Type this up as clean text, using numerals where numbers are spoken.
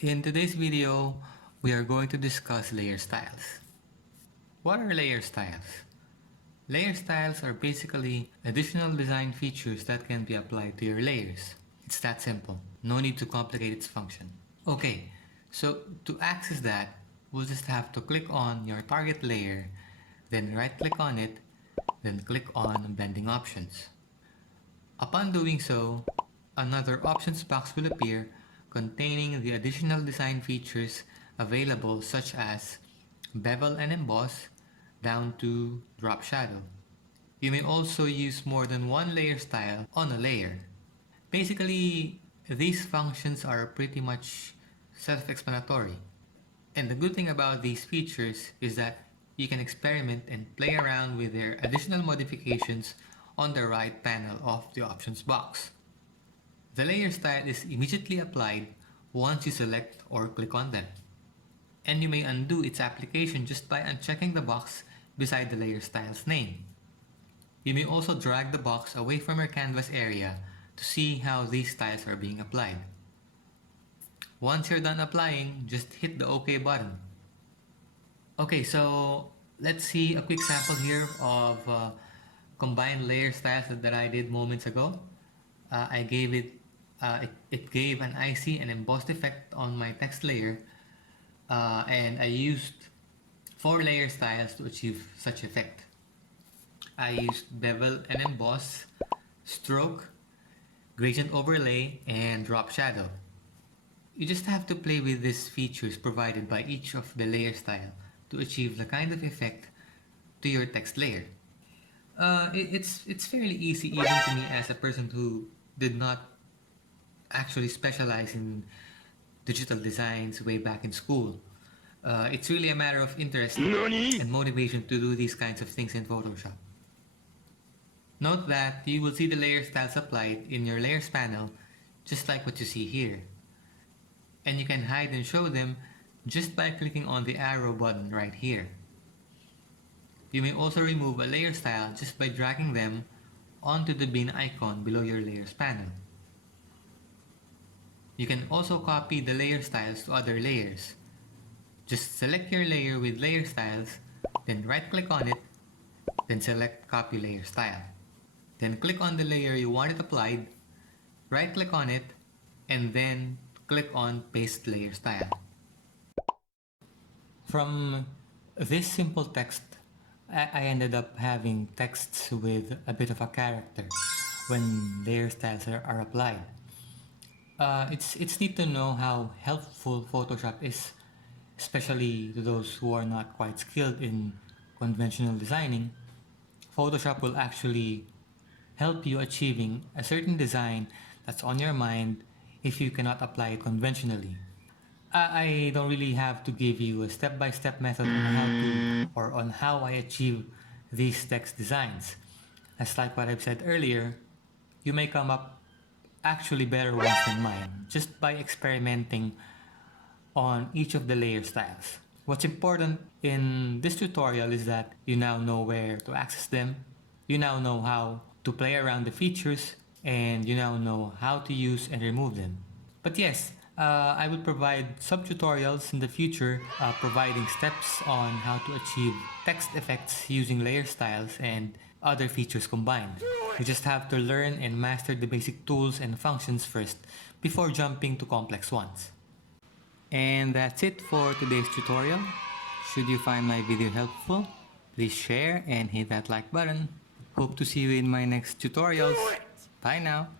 In today's video, we are going to discuss layer styles. What are layer styles? Layer styles are basically additional design features that can be applied to your layers. It's that simple. No need to complicate its function. Okay, so to access that, we'll just have to click on your target layer, then right click on it, then click on blending options. Upon doing so, another options box will appear containing the additional design features available such as bevel and emboss down to drop shadow. You may also use more than one layer style on a layer. Basically, these functions are pretty much self-explanatory. And the good thing about these features is that you can experiment and play around with their additional modifications on the right panel of the options box. The layer style is immediately applied once you select or click on them. And you may undo its application just by unchecking the box beside the layer style's name. You may also drag the box away from your canvas area to see how these styles are being applied. Once you're done applying, just hit the OK button. Okay, so let's see a quick sample here of combined layer styles that I did moments ago. I gave it gave an icy and embossed effect on my text layer, and I used 4 layer styles to achieve such effect. I used bevel and emboss, stroke, gradient overlay, and drop shadow. You just have to play with these features provided by each of the layer style to achieve the kind of effect to your text layer. It's fairly easy even to me as a person who did not actually specialize in digital designs way back in school. It's really a matter of interest and motivation to do these kinds of things in Photoshop. Note that you will see the layer styles applied in your layers panel just like what you see here. And you can hide and show them just by clicking on the arrow button right here. You may also remove a layer style just by dragging them onto the bin icon below your layers panel. You can also copy the layer styles to other layers. Just select your layer with layer styles, then right click on it, then select copy layer style. Then click on the layer you want it applied, right click on it, and then click on paste layer style. From this simple text, I ended up having texts with a bit of a character when layer styles are applied. It's neat to know how helpful Photoshop is, especially to those who are not quite skilled in conventional designing. Photoshop will actually help you achieving a certain design that's on your mind if you cannot apply it conventionally. I don't really have to give you a step-by-step method on how I achieve these text designs. As like what I've said earlier, you may come up actually better ones than mine just by experimenting on each of the layer styles. What's important in this tutorial is that you now know where to access them, you now know how to play around the features, and you now know how to use and remove them. But yes, I will provide sub-tutorials in the future providing steps on how to achieve text effects using layer styles and other features combined. You just have to learn and master the basic tools and functions first before jumping to complex ones. And that's it for today's tutorial. Should you find my video helpful, please share and hit that like button. Hope to see you in my next tutorials. Bye now!